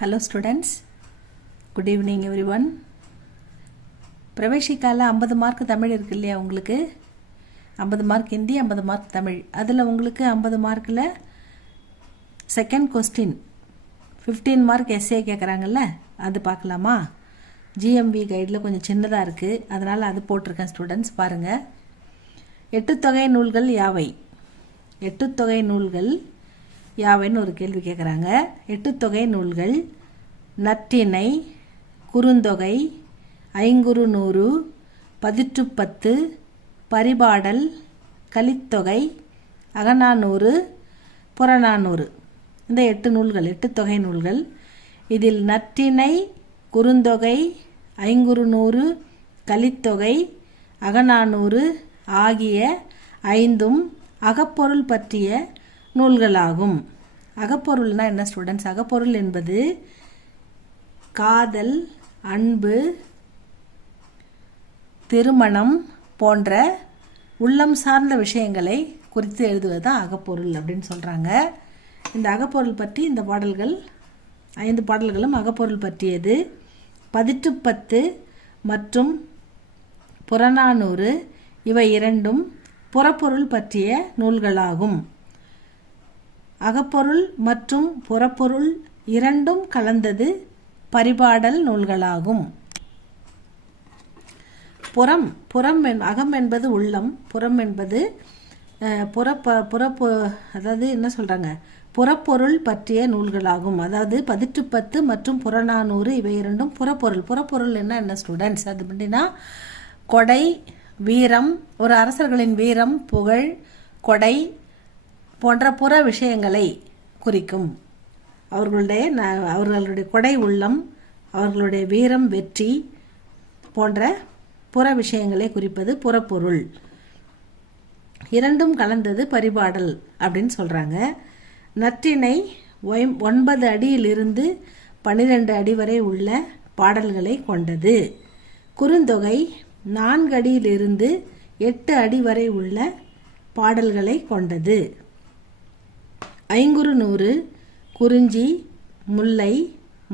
Hello students, good evening everyone. பிரவேசிக்கால 50 mark Tamil இருக்கு இல்லையா உங்களுக்கு 50 மார்க் ஹிந்தி 50 மார்க் தமிழ் அதில் உங்களுக்கு 50 மார்க்கில் செகண்ட் கொஸ்டின் 15 மார்க் எஸ்ஏ கேட்குறாங்கல்ல அது பார்க்கலாமா ஜிஎம்வி கைடில் கொஞ்சம் சின்னதாக இருக்குது அதனால் அது போட்டிருக்கேன் ஸ்டூடெண்ட்ஸ் பாருங்கள் எட்டுத்தொகை நூல்கள் யாவை எட்டுத்தொகை நூல்கள் யாவைன்னு ஒரு கேள்வி கேட்குறாங்க எட்டுத்தொகை நூல்கள் நற்றிணை குறுந்தொகை ஐங்குறுநூறு பதிற்றுப்பத்து பரிபாடல் கலித்தொகை அகநானூறு புறநானூறு இந்த 8 நூல்கள் எட்டுத்தொகை நூல்கள் இதில் நற்றிணை குறுந்தொகை ஐங்குறுநூறு கலித்தொகை அகநானூறு ஆகிய 5ம் அகப்பொருள் பற்றிய நூல்களாகும் அகப்பொருள்னா என்ன ஸ்டூடெண்ட்ஸ் அகப்பொருள் என்பது காதல் அன்பு திருமணம் போன்ற உள்ளம் சார்ந்த விஷயங்களை குறித்து எழுதுவது தான் அகப்பொருள் அப்படின்னு சொல்கிறாங்க இந்த அகப்பொருள் பற்றி இந்த பாடல்கள் 5 பாடல்களும் அகப்பொருள் பற்றியது பதிற்றுப்பத்து மற்றும் புறநானூறு இவை 2ம் புறப்பொருள் பற்றிய நூல்களாகும் அகப்பொருள் மற்றும் புறப்பொருள் 2ம் கலந்தது பரிபாடல் நூல்களாகும் அகம் என்பது உள்ளம் புறம் என்பது அதாவது என்ன சொல்கிறாங்க புறப்பொருள் பற்றிய நூல்களாகும் அதாவது பதிற்றுப்பத்து மற்றும் புறநானூறு இவை 2ம் புறப்பொருள் என்ன ஸ்டூடெண்ட்ஸ் அது அப்படின்னா கொடை வீரம் ஒரு அரசர்களின் வீரம் புகழ் கொடை போன்ற புற விஷயங்களை குறிக்கும் அவர்களுடைய கொடை உள்ளம் அவர்களுடைய வீரம் வெற்றி போன்ற புற விஷயங்களை குறிப்பது புறப்பொருள் 2ம் கலந்தது பரிபாடல் அப்படின்னு சொல்கிறாங்க நற்றிணை 9 அடியிலிருந்து 12 அடி வரை உள்ள பாடல்களை கொண்டது குறுந்தொகை 4 அடியிலிருந்து 8 அடி வரை உள்ள பாடல்களை கொண்டது ஐங்குறுநூறு குறிஞ்சி முல்லை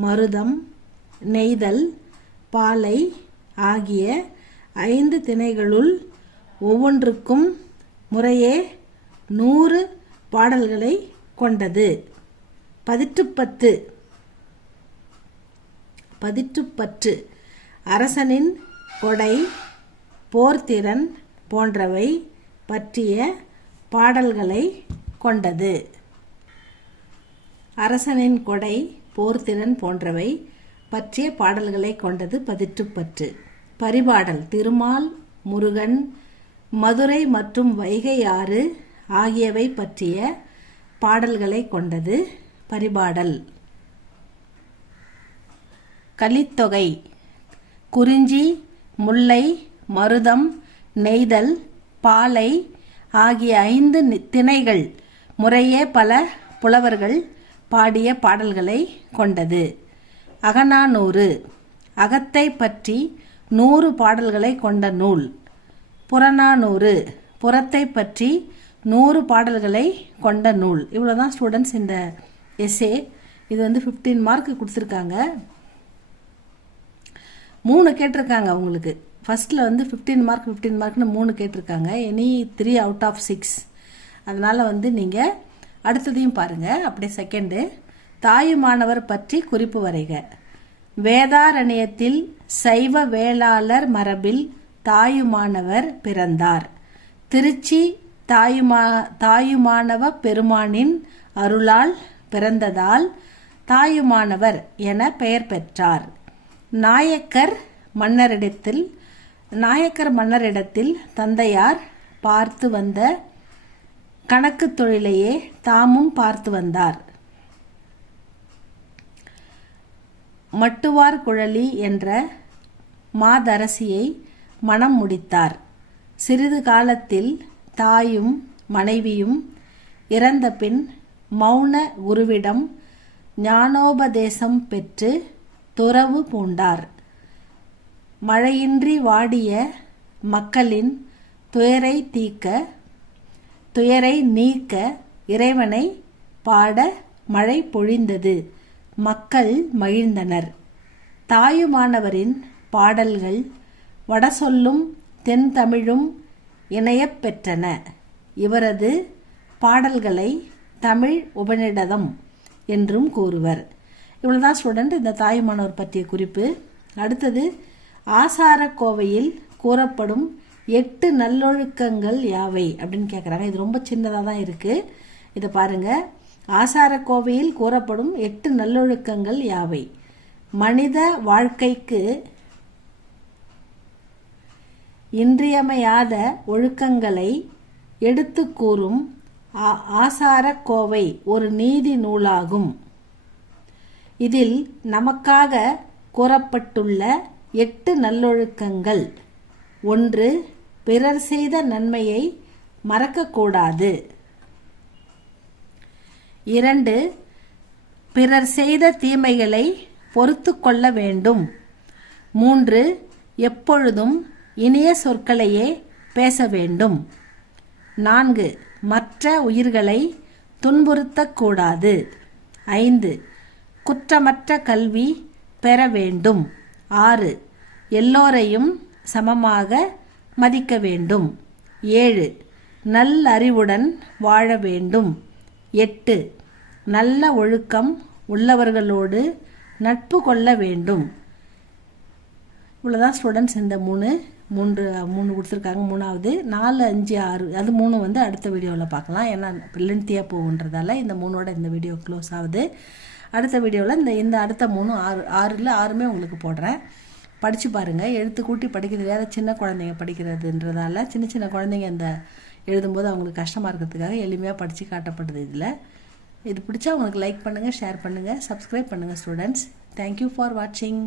மருதம் நெய்தல் பாலை ஆகிய 5 திணைகளுள் ஒவ்வொன்றுக்கும் முறையே 100 பாடல்களை கொண்டது பதிற்றுப்பற்று அரசனின் கொடை போர்த்திறன் போன்றவை பற்றிய பாடல்களை கொண்டது அரசனின் கொடை போர்த்திறன் போன்றவை பற்றிய பாடல்களை கொண்டது பதிற்றுப்பற்று பரிபாடல் திருமால் முருகன் மதுரை மற்றும் வைகை ஆறு ஆகியவை பற்றிய பாடல்களை கொண்டது பரிபாடல் கலித்தொகை குறிஞ்சி முல்லை மருதம் நெய்தல் பாலை ஆகிய 5 திணைகள் முறையே பல புலவர்கள் பாடிய பாடல்களை கொண்டது அகநானூறு அகத்தை பற்றி 100 பாடல்களை கொண்ட நூல் புறநானூறு புறத்தை பற்றி 100 பாடல்களை கொண்ட நூல் இவ்வளோதான் ஸ்டூடெண்ட்ஸ் இந்த எஸ்ஏ இது வந்து 15 மார்க் கொடுத்துருக்காங்க 3 கேட்டிருக்காங்க உங்களுக்கு ஃபஸ்ட்டில் வந்து 15 மார்க்னு 3 கேட்டிருக்காங்க எனி 3 அவுட் ஆஃப் 6 அதனால் வந்து நீங்கள் அடுத்ததையும் பாருங்கள் அப்படியே செகண்டு தாயுமானவர் பற்றி குறிப்பு வரைக வேதாரண்யத்தில் சைவ வேளாளர் மரபில் தாயுமானவர் பிறந்தார் திருச்சி தாயுமானவ பெருமானின் அருளால் பிறந்ததால் தாயுமானவர் என பெயர் பெற்றார் நாயக்கர் மன்னரிடத்தில் தந்தையார் பார்த்து வந்த கணக்கு தொழிலையே தாமும் பார்த்து வந்தார் மட்டுவார் குழலி என்ற மாதரசியை மணம் முடித்தார் சிறிது காலத்தில் தாயும் மனைவியும் இறந்த பின் மௌன குருவிடம் ஞானோபதேசம் பெற்று துறவு பூண்டார் மழையின்றி வாடிய மக்களின் துயரை நீக்க இறைவனை பாட மழை பொழிந்தது மக்கள் மகிழ்ந்தனர். தாயுமானவரின் பாடல்கள் வடசொல்லும் தென் தமிழும் இணையப் பெற்றன. இவரது பாடல்களை தமிழ் உபநிடதம் என்றும் கூறுவர். இவ்வளவுதான் ஸ்டூடெண்ட் இந்த தாயுமானவர் பற்றிய குறிப்பு. அடுத்தது ஆசாரக்கோவையில் கூறப்படும் 8 நல்லொழுக்கங்கள் யாவை அப்படின்னு கேட்குறாங்க. இது ரொம்ப சின்னதாக தான் இருக்குது. இதை பாருங்கள். ஆசாரக்கோவையில் கூறப்படும் 8 நல்லொழுக்கங்கள் யாவை? மனித வாழ்க்கைக்கு இன்றியமையாத ஒழுக்கங்களை எடுத்து கூறும் ஆசாரக்கோவை ஒரு நீதி நூலாகும். இதில் நமக்காக கூறப்பட்டுள்ள 8 நல்லொழுக்கங்கள்: 1. பிறர் செய்த நன்மையை மறக்கக்கூடாது. 2. பிறர் செய்த தீமைகளை பொறுத்து கொள்ள வேண்டும். 3. எப்பொழுதும் இனிய சொற்களையே பேச வேண்டும். 4. மற்ற உயிர்களை துன்புறுத்தக்கூடாது. 5. குற்றமற்ற கல்வி பெற வேண்டும். 6. எல்லோரையும் சமமாக மதிக்க வேண்டும். 7. நல்லறிவுடன் வாழ வேண்டும். 8. நல்ல ஒழுக்கம் உள்ளவர்களோடு நட்பு கொள்ள வேண்டும். இவ்வளோதான் ஸ்டூடெண்ட்ஸ். இந்த மூணு கொடுத்துருக்காங்க. 3வது 4, 5, 6 அது 3 வந்து அடுத்த வீடியோவில் பார்க்கலாம். ஏன்னா லென்த்தியாக போகுன்றதால இந்த 3ஓட இந்த வீடியோ க்ளோஸ் ஆகுது. அடுத்த வீடியோவில் இந்த அடுத்த 3 6ல் 6மே உங்களுக்கு போடுறேன். படித்து பாருங்கள். எழுத்து கூட்டி படிக்க தெரியாத சின்ன குழந்தைங்க படிக்கிறதுன்றதால சின்ன குழந்தைங்க இந்த எழுதும்போது அவங்களுக்கு கஷ்டமாக இருக்கிறதுக்காக எளிமையாக படித்து காட்டப்படுது. இது பிடிச்சா உங்களுக்கு லைக் பண்ணுங்கள், ஷேர் பண்ணுங்கள், சப்ஸ்கிரைப் பண்ணுங்கள் ஸ்டூடெண்ட்ஸ். தேங்க்யூ ஃபார் வாட்சிங்.